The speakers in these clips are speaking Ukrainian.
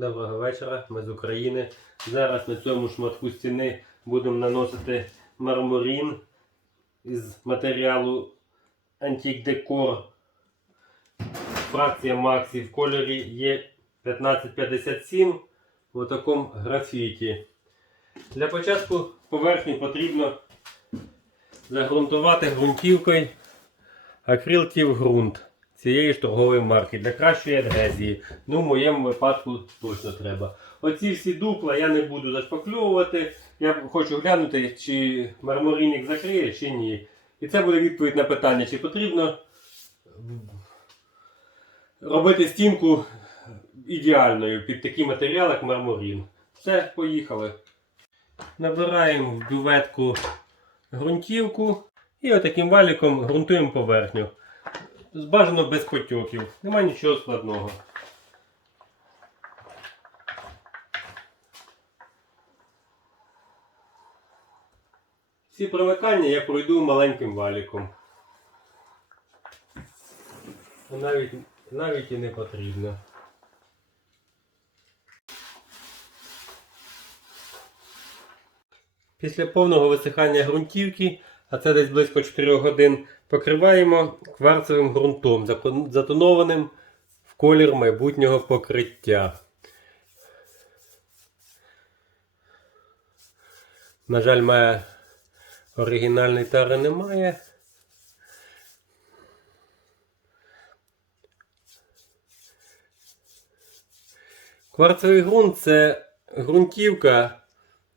Доброго вечора, ми з України. Зараз на цьому шматку стіни будемо наносити мармурін із матеріалу Antique Decor. Фракція Maxi в кольорі є 1557 в такому графіті. Для початку поверхню потрібно загрунтувати ґрунтівкою акрилтів ґрунт цієї ж торгової марки для кращої адгезії. Ну, в моєму випадку точно треба. Оці всі дупла я не буду зашпакльовувати. Я хочу глянути, чи мармурійник закриє, чи ні. І це буде відповідь на питання, чи потрібно робити стінку ідеальною під такий матеріал, як мармурін. Все, поїхали. Набираємо в бюветку ґрунтівку і отаким валіком ґрунтуємо поверхню. Бажано без потьоків. Нема нічого складного. Всі примикання я пройду маленьким валіком. Навіть, навіть і не потрібно. Після повного висихання ґрунтівки, а це десь близько 4 годин, покриваємо кварцевим ґрунтом, затонованим в колір майбутнього покриття. На жаль, має оригінальної тари немає. Кварцевий ґрунт це ґрунтівка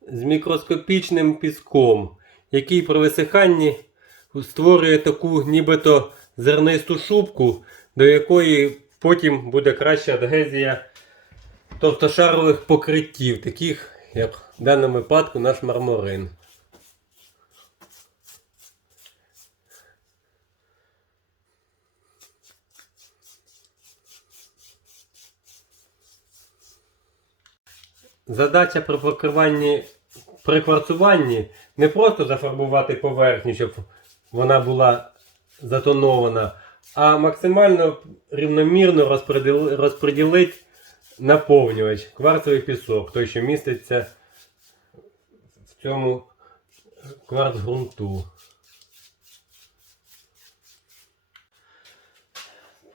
з мікроскопічним піском, який при висиханні створює таку нібито зернисту шубку, до якої потім буде краща адгезія товстошарових покриттів, таких як в даному випадку наш мармурин. Задача при покриванні, при кварцуванні не просто зафарбувати поверхню, щоб вона була затонована, а максимально рівномірно розподіли- розподілити наповнювач, кварцевий пісок, той, що міститься в цьому кварцґрунту.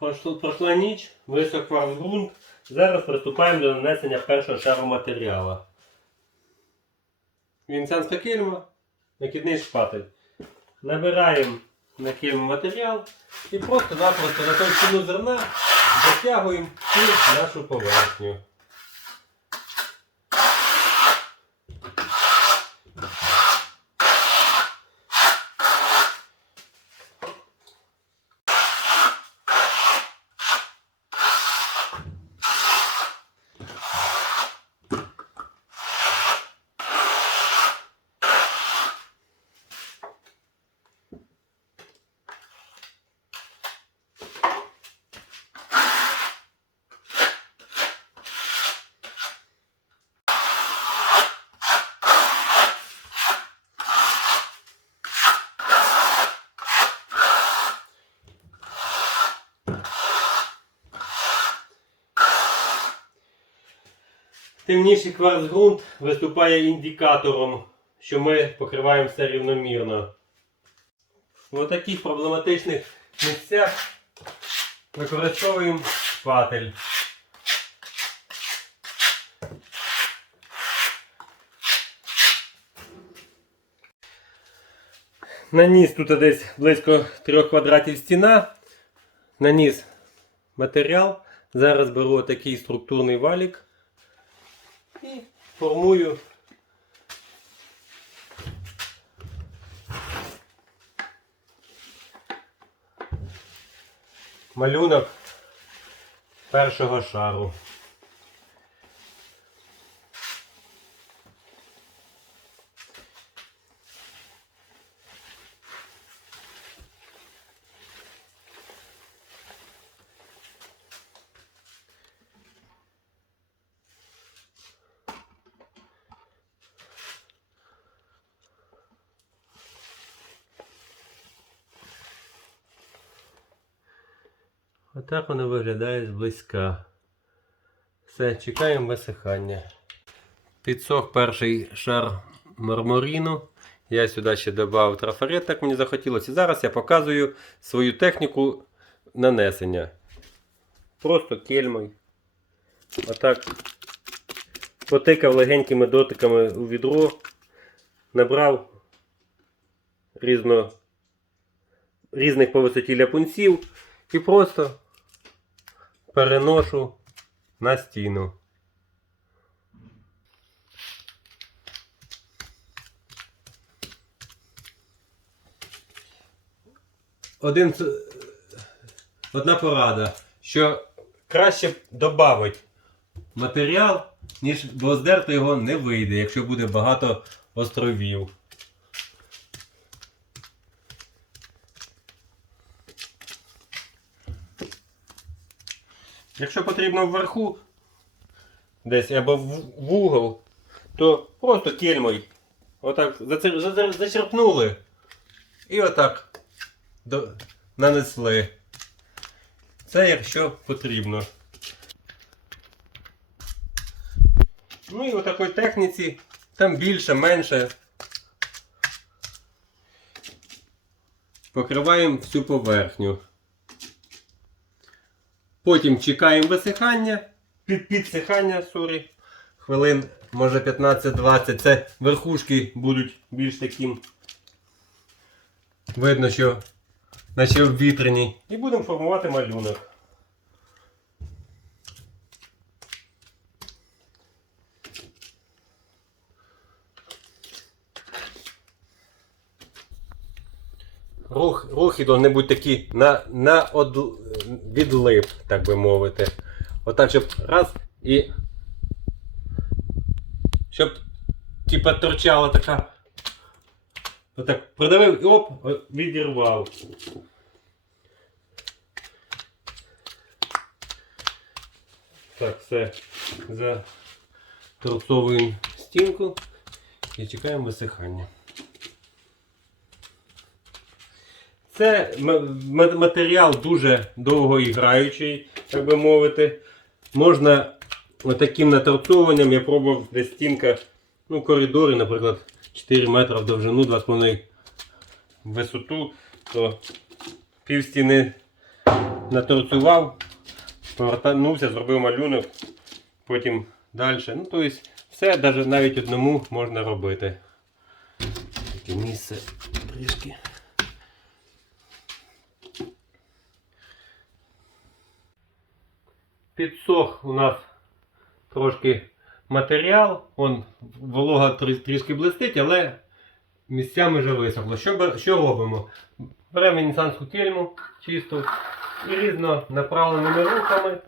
Пройшло- Пройшла ніч, висох кварцґрунт. Зараз приступаємо до нанесення першого шару матеріалу. Вінцянська кільма, накидний шпатель. Набираємо на матеріал і просто-напросто на товщину зерна затягуємо всю нашу поверхню. Темніший кварцґрунт виступає індикатором, що ми покриваємо все рівномірно. В таких проблематичних місцях використовуємо шпатель. Наніс тут десь близько 3 квадратів стіна. Наніс матеріал. Зараз беру такий структурний валік формую малюнок першого шару. Отак воно виглядає зблизька. Все, чекаємо висихання. Підсох перший шар мармуріну. Я сюди ще додав трафарет, так мені захотілося. І зараз я показую свою техніку нанесення. Просто кельмою. Отак. Потикав легенькими дотиками у відро, набрав різно, різних по висоті ляпунців і просто переношу на стіну. Один, одна порада, що краще додати матеріал, ніж бо його не вийде, якщо буде багато островів. Якщо потрібно вверху, десь або в в угол, то просто кельмою отак зачерпнули і отак до- нанесли. Це якщо потрібно. Ну і у такій техніці там більше, менше. Покриваємо всю поверхню. Потім чекаємо висихання, під, підсихання, сорі, хвилин, може 15-20. Це верхушки будуть більш таким. Видно, що наче обвітрені. І будемо формувати малюнок. Рухи повинні бути такі на, на од, відлип, так би мовити. Отак, щоб раз і. Щоб типа торчала така. Отак придавив і оп, відірвав. Так, все. Заторцовуємо стінку і чекаємо висихання. Це матеріал дуже довгоіграючий, так би мовити. Можна таким наторцовуванням, я пробував де стінка, ну, коридори, наприклад, 4 метри в довжину, 2,5 в висоту, то пів стіни наторцював, повертанувся, зробив малюнок, потім далі. Ну, тобто, все навіть одному можна робити. Таке місце трішки. Підсох у нас трошки матеріал, он волога трішки блистить, але місцями вже висохло. Що, що робимо? Беремо венеціанську кельму чисту і різно направленими рухами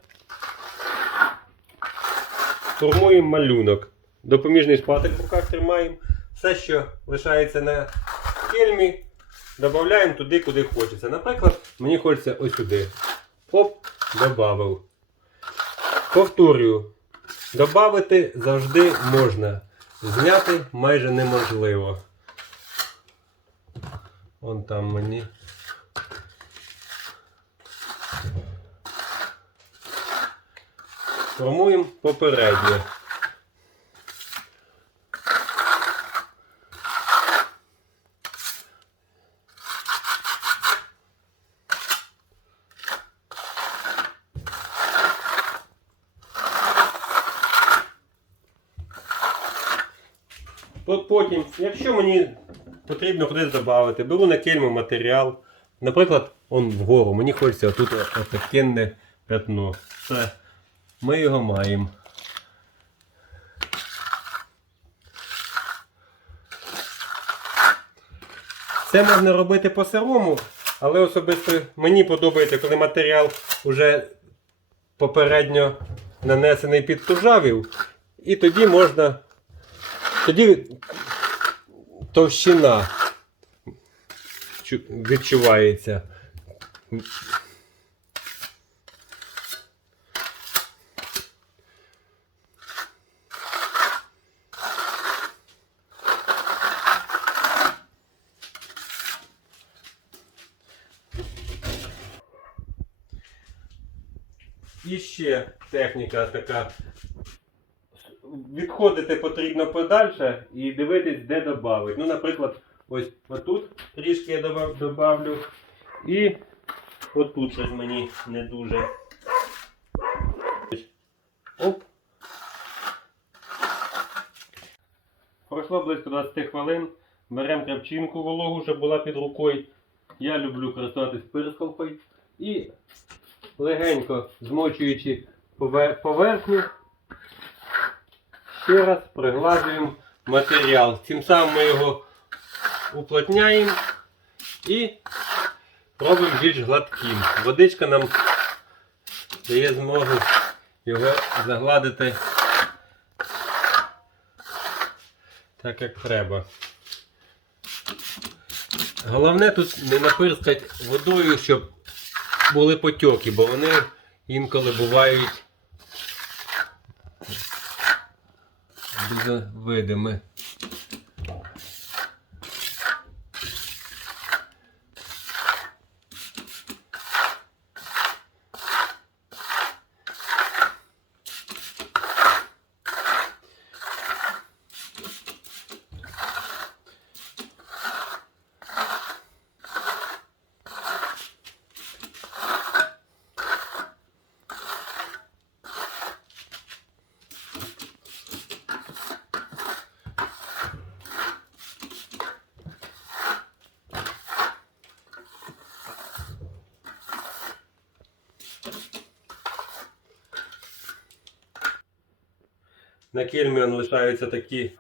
формуємо малюнок. Допоміжний шпатель в руках тримаємо. Все, що лишається на кельмі, додаємо туди, куди хочеться. Наприклад, мені хочеться ось сюди. Оп, додав. Повторюю, додати завжди можна. Зняти майже неможливо. Вон там мені. Формуємо попереднє. Потім, якщо мені потрібно кудись додати, беру на кельму матеріал. Наприклад, он вгору, мені хочеться отут отакенне пятно. Все, ми його маємо. Це можна робити по-сирому, але особисто мені подобається, коли матеріал вже попередньо нанесений під тужавів. І тоді можна тоді товщина чу- відчувається. І ще техніка така відходити потрібно подальше і дивитись, де додати. Ну, наприклад, ось отут трішки я добавлю. І отут щось мені не дуже. Оп. Пройшло близько 20 хвилин. Беремо крапчинку вологу, щоб була під рукою. Я люблю користуватись пирскалкою. І легенько змочуючи поверхню, ще раз приглажуємо матеріал. Тим самим ми його уплотняємо і робимо більш гладким. Водичка нам дає змогу його загладити так, як треба. Головне тут не напирскати водою, щоб були потьоки, бо вони інколи бувають дуже видимі. На кельмі лишаються такі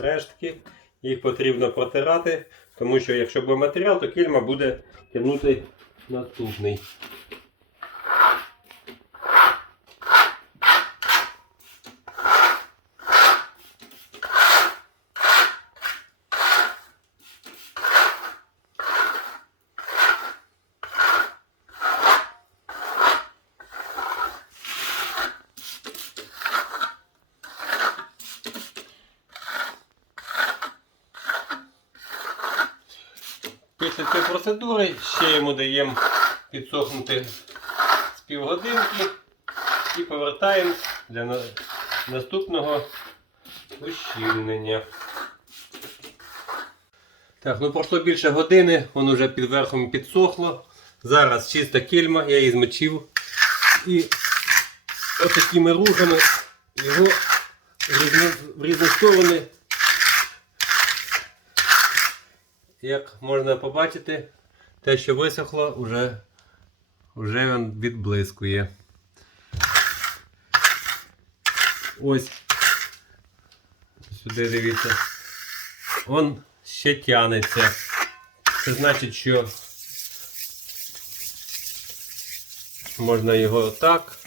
рештки. Їх потрібно протирати, тому що якщо буде матеріал, то кельма буде тягнути наступний. Після цієї процедури ще йому даємо підсохнути з півгодинки і повертаємо для наступного ущільнення. Так, ну пройшло більше години, воно вже під верхом підсохло. Зараз чиста кільма, я її змочив. І отакими рухами його в різні сторони як можна побачити, те, що висохло, вже, вже він відблискує. Ось. Сюди дивіться. Он ще тянеться. Це значить, що можна його отак.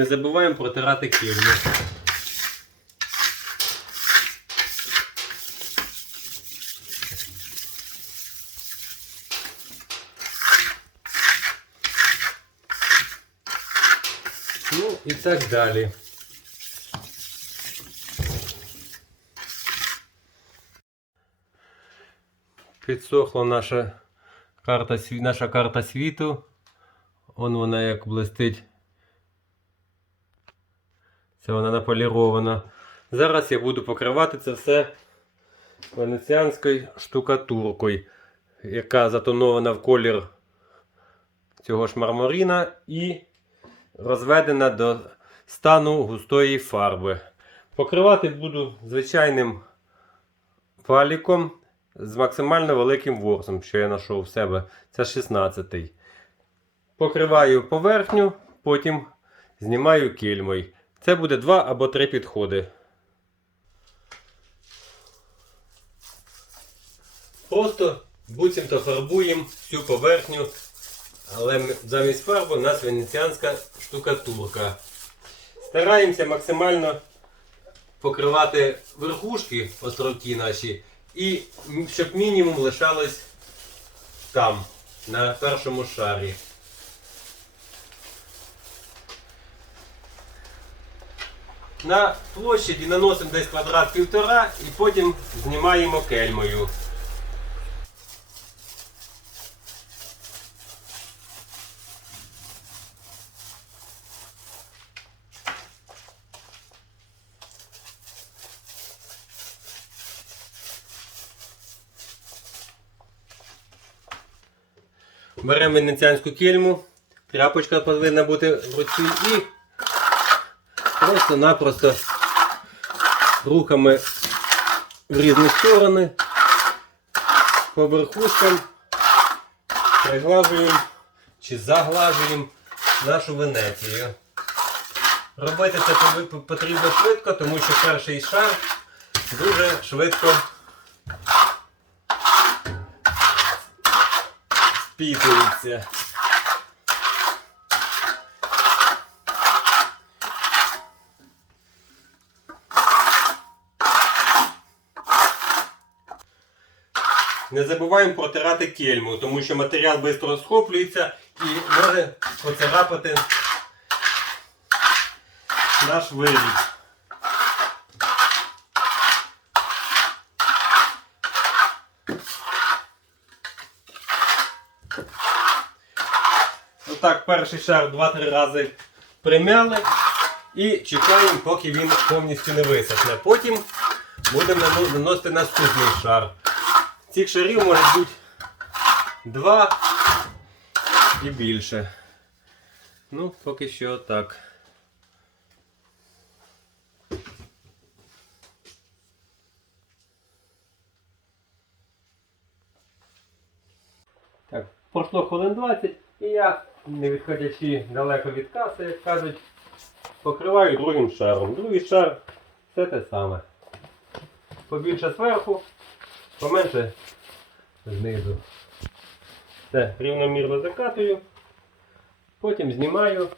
Не забуваємо протирати кільму. Ну і так далі. Підсохла наша карта, наша карта світу. Вон вона як блистить. Це вона наполірована. Зараз я буду покривати це все венеціанською штукатуркою, яка затонована в колір цього ж мармуріна і розведена до стану густої фарби. Покривати буду звичайним валіком з максимально великим ворсом, що я знайшов в себе. Це 16-й. Покриваю поверхню, потім знімаю кільмою. Це буде два або три підходи. Просто буцімто фарбуємо всю поверхню, але замість фарби у нас венеціанська штукатурка. Стараємося максимально покривати верхушки островки наші, і щоб мінімум лишалось там, на першому шарі. На площаді наносимо десь квадрат півтора і потім знімаємо кельмою. Беремо венеціанську кельму, тряпочка повинна бути в руці і просто-напросто руками в різні сторони по верхушкам приглажуємо чи заглажуємо нашу Венецію. Робити це потрібно швидко, тому що перший шар дуже швидко спітується. Не забуваємо протирати кельму, тому що матеріал швидко схоплюється і може поцарапати наш виріб. Отак, перший шар 2-3 рази примяли і чекаємо, поки він повністю не висохне. Потім будемо наносити наступний шар. Цих шарів може бути два і більше. Ну, поки що так. Так, пройшло хвилин 20 і я, не відходячи далеко від каси, як кажуть, покриваю другим шаром. Другий шар все те саме. Побільше зверху, поменше знизу. Все, рівномірно закатую, потім знімаю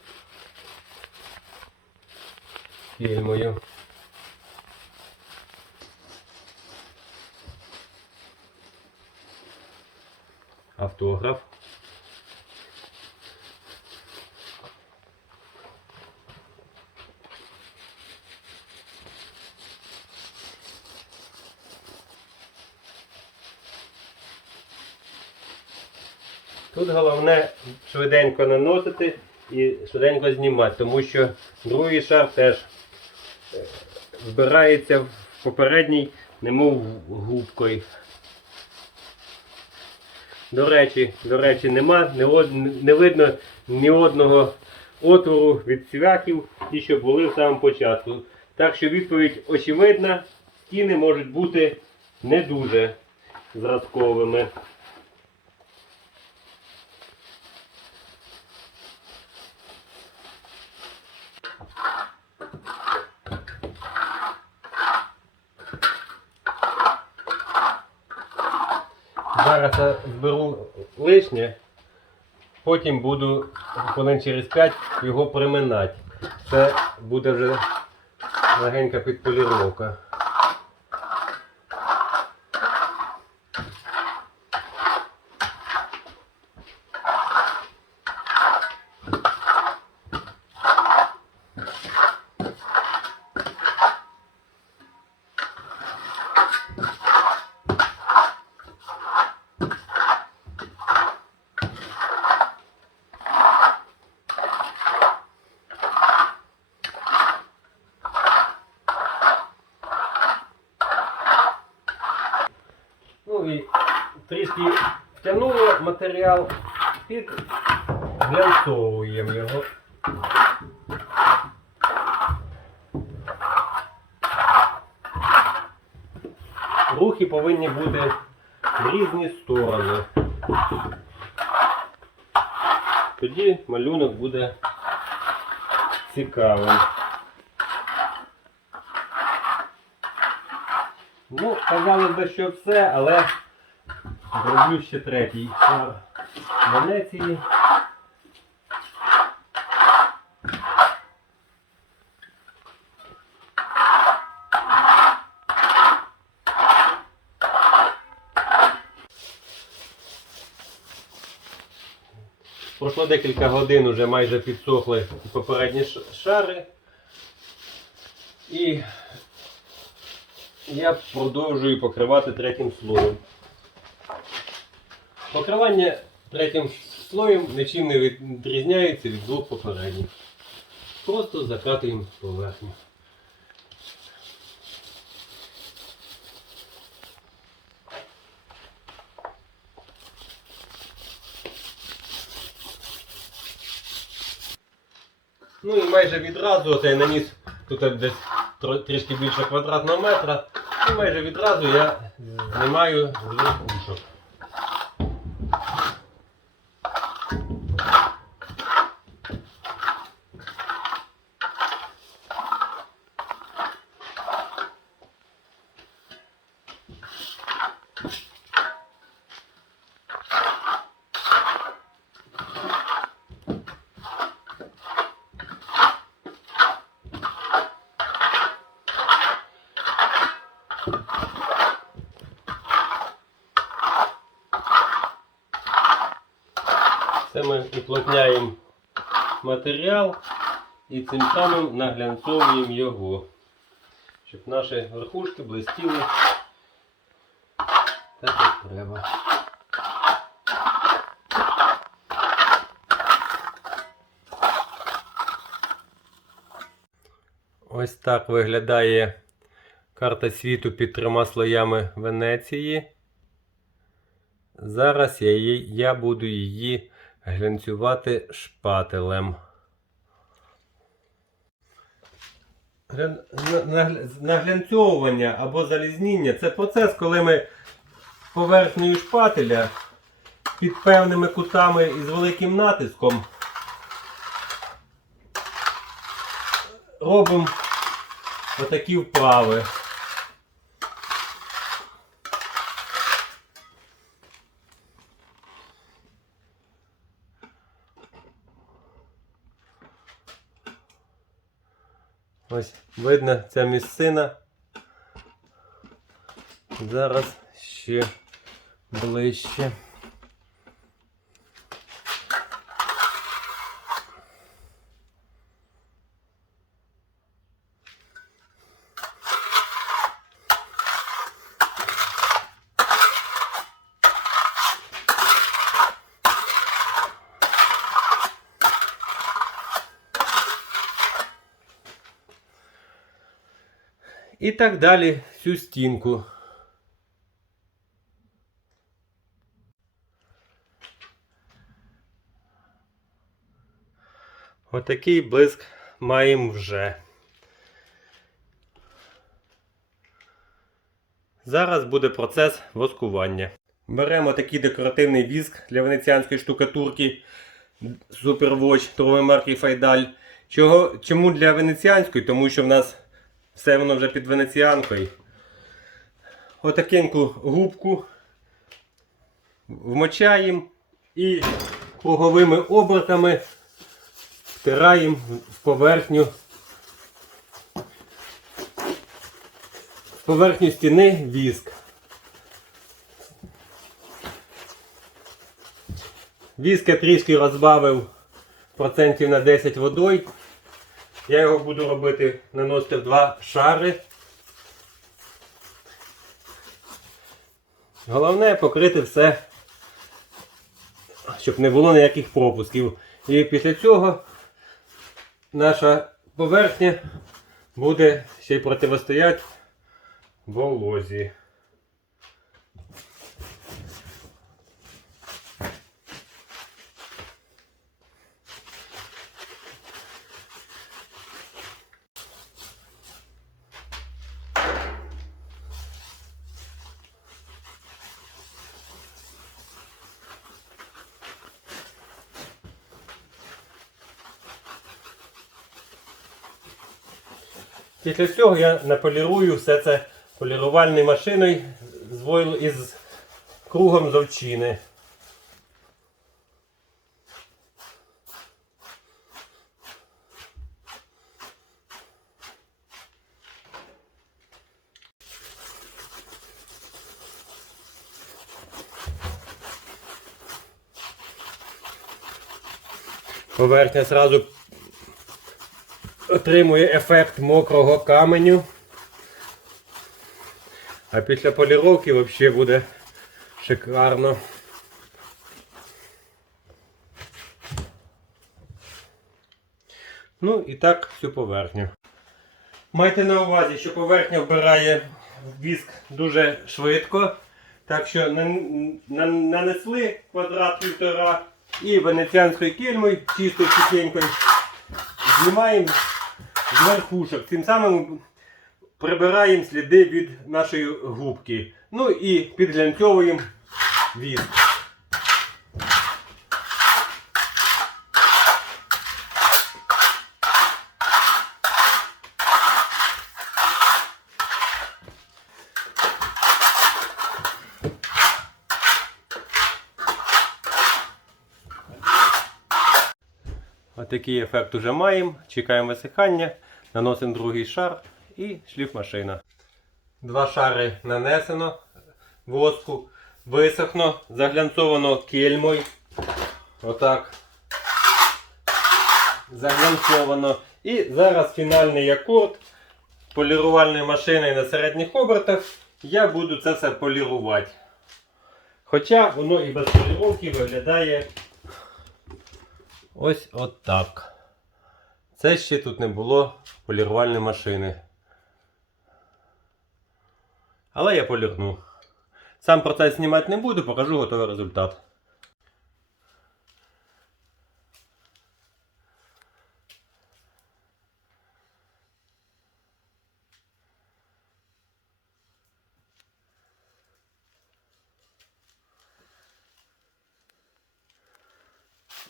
фільмою. Автограф. Тут головне швиденько наносити і швиденько знімати, тому що другий шар теж е, збирається в попередній, немов губкою. До речі, до речі, нема, не, не видно ні одного отвору від цвяхів, ті, що були в самому початку. Так що відповідь очевидна, стіни можуть бути не дуже зразковими. Зараз зберу лишнє, потім буду хвилин через 5 його приминати. Це буде вже легенька підполіровка. Ну і трішки втягнуло матеріал, підглянцовуємо його. Рухи повинні бути в різні сторони. Тоді малюнок буде цікавим. Ну, казали би, що все, але зроблю ще третій шар Венеції. Пройшло декілька годин, вже майже підсохли попередні шари. І я продовжую покривати третім слоєм. Покривання третім слоєм нічим не відрізняється від двох попередніх. Просто закатуємо поверхню. Ну і майже відразу от я наніс тут десь трішки більше квадратного метра. І майже відразу я знімаю з верхушок. Ми уплотняємо матеріал і цим самим наглянцовуємо його, щоб наші верхушки блистіли так, як треба. Ось так виглядає карта світу під трьома слоями Венеції. Зараз я, я буду її глянцювати шпателем. Гля- на- нагля- Наглянцьовування або залізніння це процес, коли ми поверхнею шпателя під певними кутами і з великим натиском робимо отакі вправи. Ось видно ця місцина. Зараз ще ближче. І так далі всю стінку. Отакий блиск маємо вже. Зараз буде процес воскування. Беремо такий декоративний віск для венеціанської штукатурки Superwatch торгової марки Файдаль. Чому для венеціанської? Тому що в нас все воно вже під венеціанкою. Отакеньку губку вмочаємо і круговими обертами втираємо в поверхню в поверхню стіни віск. Віск я трішки розбавив процентів на 10 водою. Я його буду робити, наносити в два шари. Головне покрити все, щоб не було ніяких пропусків. І після цього наша поверхня буде ще й протистояти волозі. Після цього я наполірую все це полірувальною машиною з із кругом з овчини. Поверхня зразу отримує ефект мокрого каменю. А після поліровки взагалі буде шикарно. Ну і так всю поверхню. Майте на увазі, що поверхня вбирає віск дуже швидко. Так що нан- нан- нанесли квадрат півтора і венеціанською кельмою, чистою чистенькою, знімаємо верхушок. Тим самим прибираємо сліди від нашої губки. Ну і підглянцьовуємо віск. Отакий ефект уже маємо. Чекаємо висихання, наносимо другий шар і шліфмашина. Два шари нанесено воску, висохно, заглянцовано кельмою. Отак. Заглянцовано. І зараз фінальний акорд полірувальною машиною на середніх обертах. Я буду це все полірувати. Хоча воно і без поліровки виглядає Ось отак. Це ще тут не було полірувальної машини. Але я полірну. Сам процес знімати не буду, покажу готовий результат.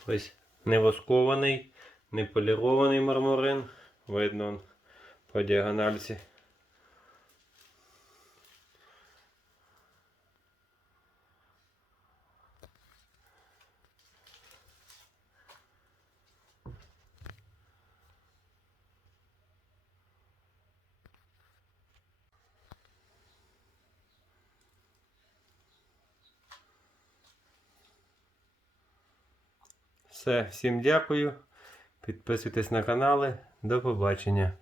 Ось не воскований, не полірований мармурин. Видно он по діагональці. Все, всім дякую. Підписуйтесь на канали. До побачення.